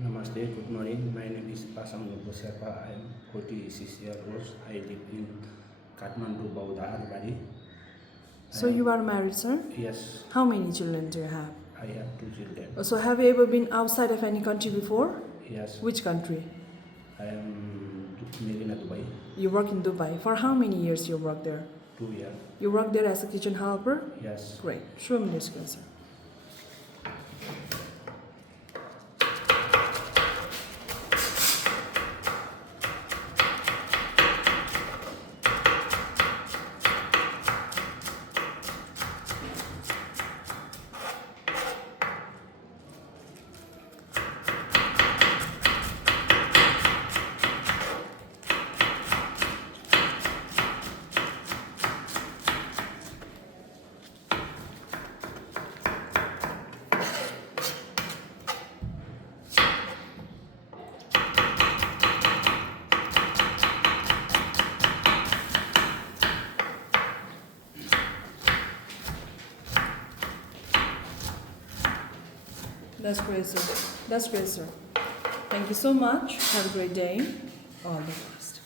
Namaste, good morning. My name is Pasang Nurbu Sherpa. I am 46 years old. I live in Kathmandu, Bauda, Albari. So you are married, sir? Yes, How many children do you have? I have two children. So have you ever been outside of any country before? Yes, Which country? I am living in Dubai. You work in Dubai. For how many years you work there? 2 years. You work there as a kitchen helper? Yes. Great. Show me the skill, sir. That's great, sir. That's great, sir. Thank you so much. Have a great day. All the best.